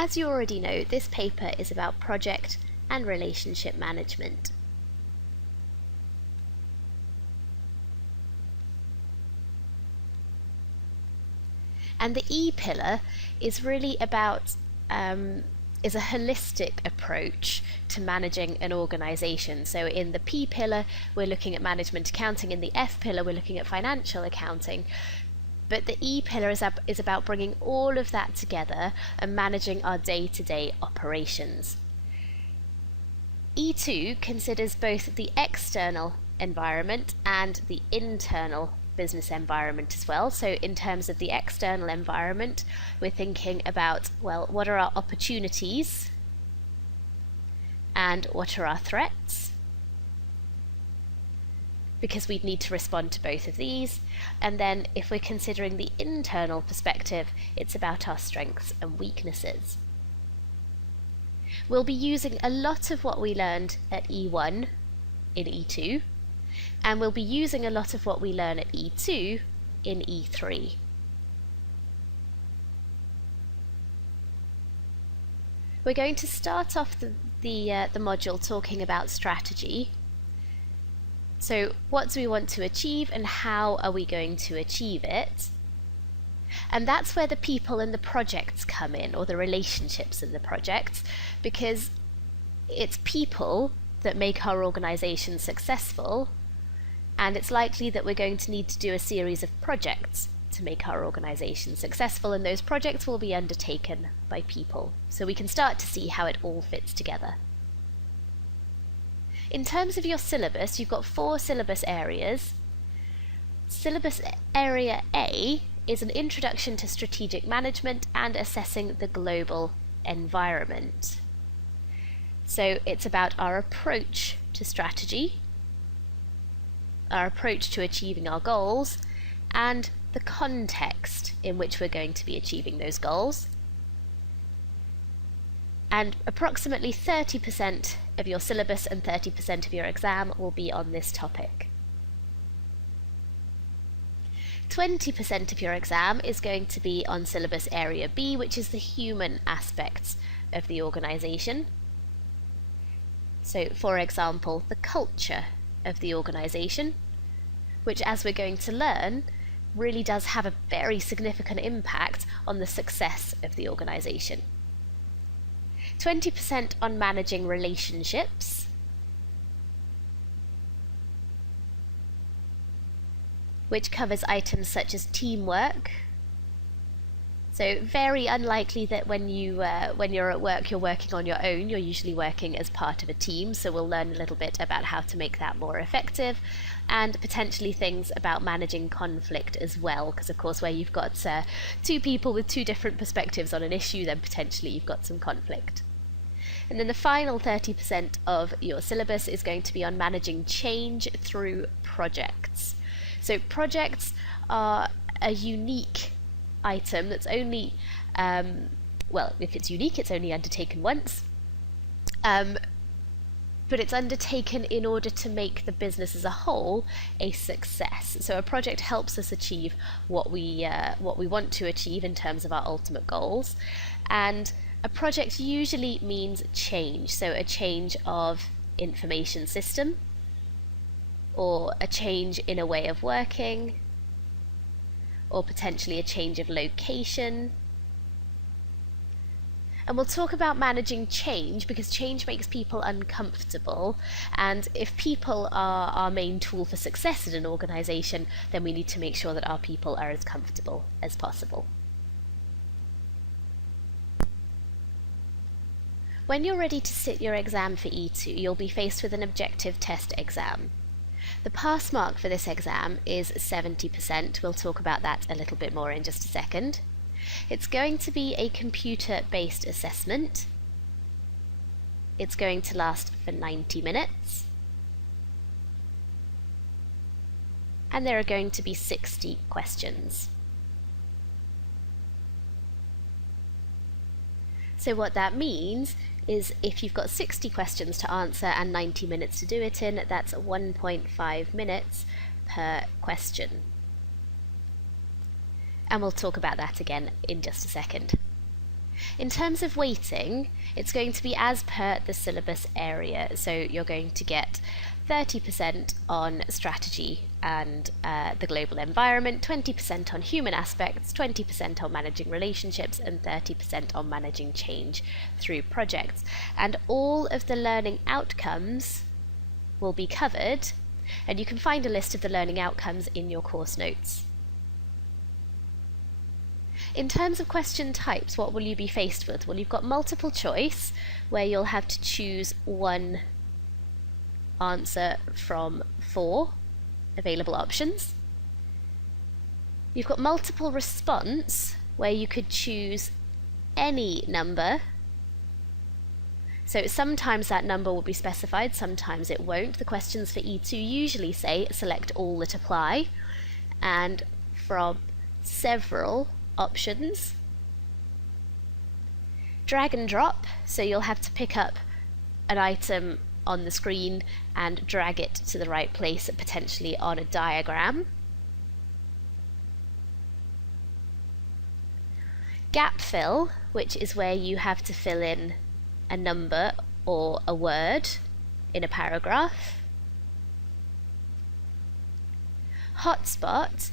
As you already know, this paper is about project and relationship management. And the E pillar is really about is a holistic approach to managing an organization. So in the P pillar, we're looking at management accounting. In the F pillar, we're looking at financial accounting. But the E pillar is about bringing all of that together and managing our day-to-day operations. E2 considers both the external environment and the internal business environment as well. So in terms of the external environment, we're thinking about, well, what are our opportunities and what are our threats? Because we'd need to respond to both of these. And then if we're considering the internal perspective, it's about our strengths and weaknesses. We'll be using a lot of what we learned at E1 in E2, and we'll be using a lot of what we learn at E2 in E3. We're going to start off the module talking about strategy. So what do we want to achieve and how are we going to achieve it? And that's where the people and the projects come in, or the relationships in the projects, because it's people that make our organization successful, and it's likely that we're going to need to do a series of projects to make our organization successful, and those projects will be undertaken by people. So we can start to see how it all fits together. In terms of your syllabus, you've got 4 syllabus areas. Syllabus area A is an introduction to strategic management and assessing the global environment. So it's about our approach to strategy, our approach to achieving our goals, and the context in which we're going to be achieving those goals. And approximately 30% of your syllabus and 30% of your exam will be on this topic. 20% of your exam is going to be on syllabus area B, which is the human aspects of the organization. So, for example, the culture of the organization, which, as we're going to learn, really does have a very significant impact on the success of the organization. 20% on managing relationships, which covers items such as teamwork. So very unlikely that when you're at work you're working on your own. You're usually working as part of a team, so we'll learn a little bit about how to make that more effective, and potentially things about managing conflict as well, because of course where you've got 2 people with 2 different perspectives on an issue, then potentially you've got some conflict. And then the final 30% of your syllabus is going to be on managing change through projects. So projects are a unique item that's only, well, if it's unique, it's only undertaken once, but it's undertaken in order to make the business as a whole a success. So a project helps us achieve what we want to achieve in terms of our ultimate goals, and a project usually means change, so a change of information system, or a change in a way of working, or potentially a change of location. And we'll talk about managing change because change makes people uncomfortable, and if people are our main tool for success in an organization, then we need to make sure that our people are as comfortable as possible. When you're ready to sit your exam for E2, you'll be faced with an objective test exam. The pass mark for this exam is 70%. We'll talk about that a little bit more in just a second. It's going to be a computer-based assessment. It's going to last for 90 minutes. And there are going to be 60 questions. So what that means is if you've got 60 questions to answer and 90 minutes to do it in, that's 1.5 minutes per question. And we'll talk about that again in just a second. In terms of weighting, it's going to be as per the syllabus area. So you're going to get 30% on strategy and the global environment, 20% on human aspects, 20% on managing relationships, and 30% on managing change through projects. And all of the learning outcomes will be covered, and you can find a list of the learning outcomes in your course notes. In terms of question types, what will you be faced with? Well, you've got multiple choice, where you'll have to choose one answer from 4 available options. You've got multiple response, where you could choose any number. So sometimes that number will be specified, sometimes it won't. The questions for E2 usually say select all that apply, and from several options. Drag and drop, so you'll have to pick up an item on the screen and drag it to the right place, potentially on a diagram. Gap fill, which is where you have to fill in a number or a word in a paragraph. Hotspot,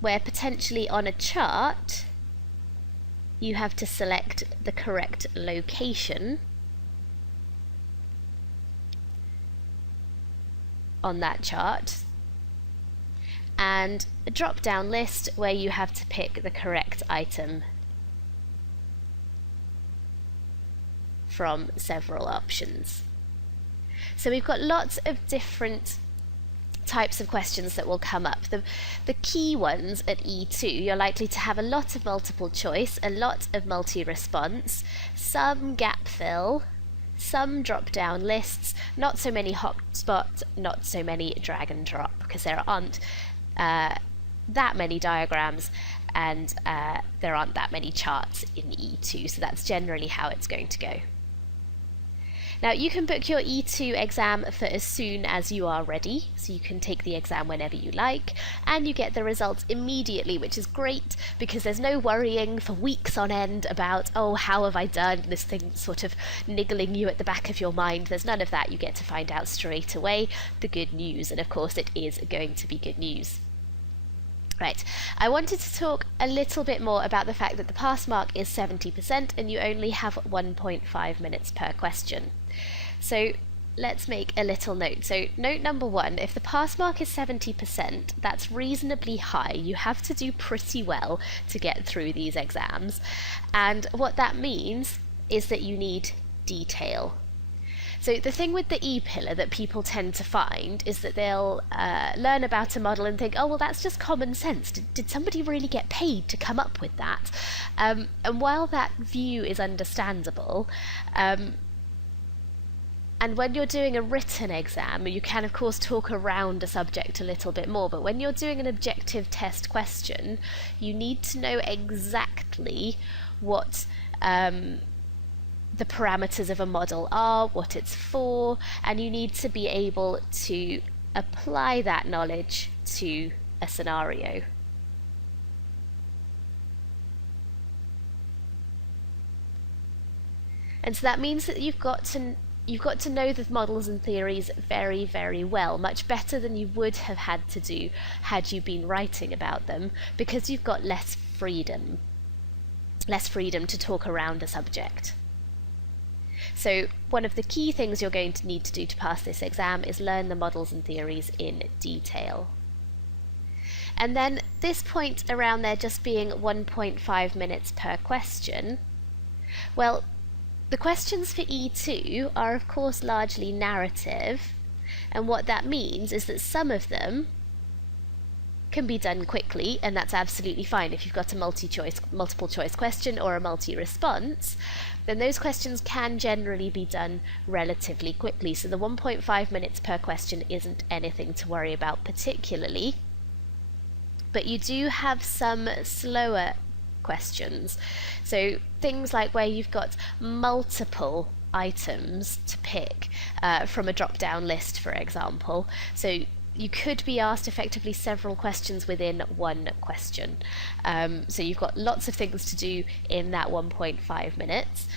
where potentially on a chart you have to select the correct location on that chart, and a drop-down list where you have to pick the correct item from several options. So we've got lots of different types of questions that will come up. The key ones at E2, you're likely to have a lot of multiple choice, a lot of multi-response, some gap fill, some drop-down lists, not so many hotspot, not so many drag and drop, because there aren't that many diagrams, and there aren't that many charts in E2, so that's generally how it's going to go. Now, you can book your E2 exam for as soon as you are ready, so you can take the exam whenever you like, and you get the results immediately, which is great because there's no worrying for weeks on end about, oh, how have I done? This thing sort of niggling you at the back of your mind. There's none of that. You get to find out straight away the good news, and of course it is going to be good news. Right, I wanted to talk a little bit more about the fact that the pass mark is 70% and you only have 1.5 minutes per question. So let's make a little note. So note number 1, if the pass mark is 70%, that's reasonably high. You have to do pretty well to get through these exams. And what that means is that you need detail. So the thing with the E-pillar that people tend to find is that they'll learn about a model and think, oh, well, that's just common sense. Did somebody really get paid to come up with that? And while that view is understandable, and when you're doing a written exam, you can, of course, talk around a subject a little bit more, but when you're doing an objective test question, you need to know exactly what the parameters of a model are, what it's for, and you need to be able to apply that knowledge to a scenario. And so that means that you've got to know the models and theories very, very well, much better than you would have had to do had you been writing about them, because you've got less freedom to talk around a subject. So one of the key things you're going to need to do to pass this exam is learn the models and theories in detail. And then this point around there just being 1.5 minutes per question, well, the questions for E2 are of course largely narrative, and what that means is that some of them can be done quickly, and that's absolutely fine. If you've got a multiple choice question or a multi-response, then those questions can generally be done relatively quickly. So the 1.5 minutes per question isn't anything to worry about particularly, but you do have some slower questions. So things like where you've got multiple items to pick from a drop-down list, for example. So you could be asked effectively several questions within one question. So you've got lots of things to do in that 1.5 minutes.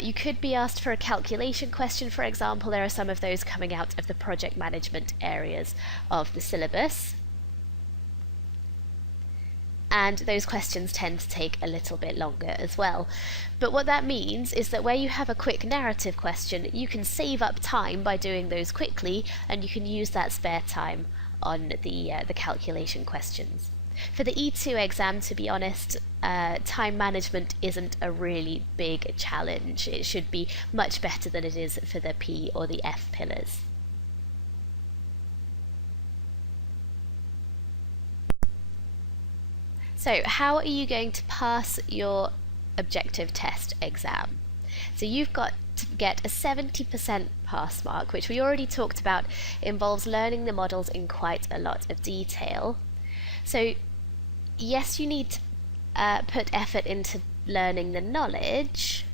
You could be asked for a calculation question, for example. There are some of those coming out of the project management areas of the syllabus. And those questions tend to take a little bit longer as well. But what that means is that where you have a quick narrative question, you can save up time by doing those quickly, and you can use that spare time on the calculation questions. For the E2 exam, to be honest, time management isn't a really big challenge. It should be much better than it is for the P or the F pillars. So how are you going to pass your objective test exam? So you've got to get a 70% pass mark, which we already talked about involves learning the models in quite a lot of detail. So yes, you need to put effort into learning the knowledge,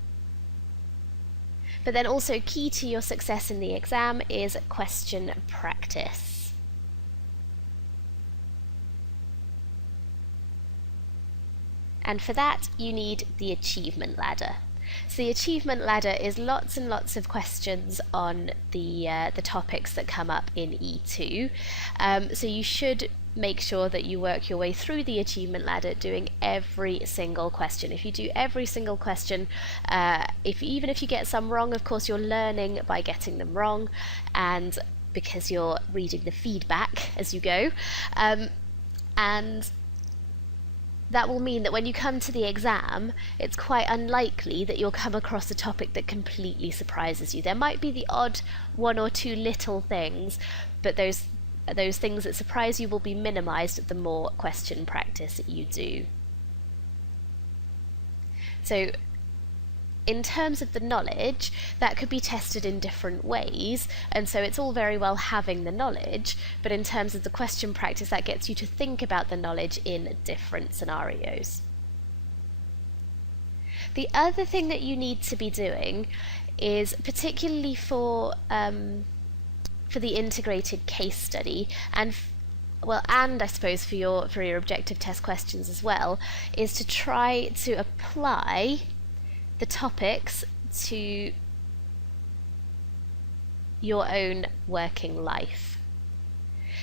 but then also key to your success in the exam is question practice. And for that, you need the achievement ladder. So the achievement ladder is lots and lots of questions on the topics that come up in E2. So you should make sure that you work your way through the achievement ladder doing every single question. If you do every single question, even if you get some wrong, of course you're learning by getting them wrong, and because you're reading the feedback as you go. And that will mean that when you come to the exam, it's quite unlikely that you'll come across a topic that completely surprises you. There might be the odd one or two little things, but those things that surprise you will be minimized the more question practice you do. So in terms of the knowledge, that could be tested in different ways, and so it's all very well having the knowledge, but in terms of the question practice, that gets you to think about the knowledge in different scenarios. The other thing that you need to be doing is, particularly for the integrated case study, and I suppose for your objective test questions as well, is to try to apply the topics to your own working life.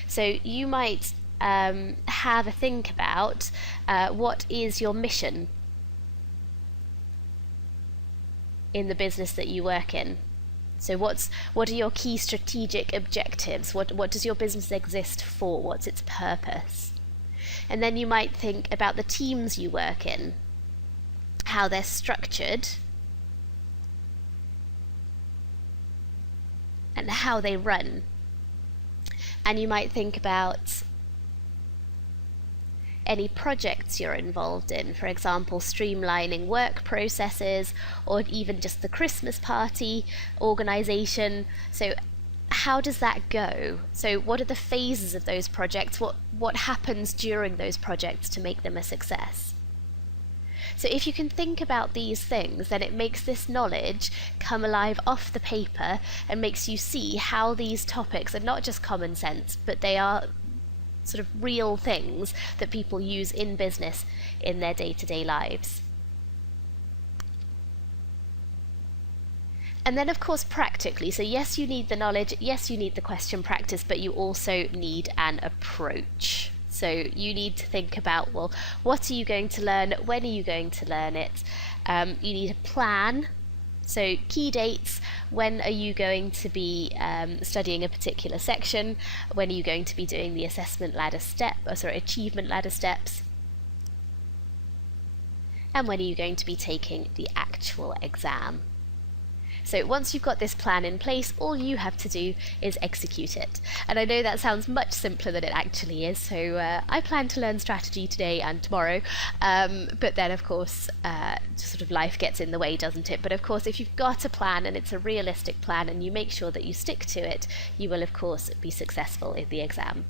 So you might have a think about what is your mission in the business that you work in. So what are your key strategic objectives? What does your business exist for? What's its purpose? And then you might think about the teams you work in, how they're structured, and how they run. And you might think about any projects you're involved in, for example, streamlining work processes, or even just the Christmas party organization. So how does that go? So what are the phases of those projects? What happens during those projects to make them a success? So if you can think about these things, then it makes this knowledge come alive off the paper and makes you see how these topics are not just common sense, but they are sort of real things that people use in business in their day-to-day lives. And then, of course, practically, so yes, you need the knowledge, yes, you need the question practice, but you also need an approach. So you need to think about, well, what are you going to learn? When are you going to learn it? You need a plan. So key dates, when are you going to be studying a particular section? When are you going to be doing the achievement ladder steps? And when are you going to be taking the actual exam? So once you've got this plan in place, all you have to do is execute it. And I know that sounds much simpler than it actually is, so I plan to learn strategy today and tomorrow, but then of course sort of life gets in the way, doesn't it? But of course, if you've got a plan and it's a realistic plan and you make sure that you stick to it, you will of course be successful in the exam.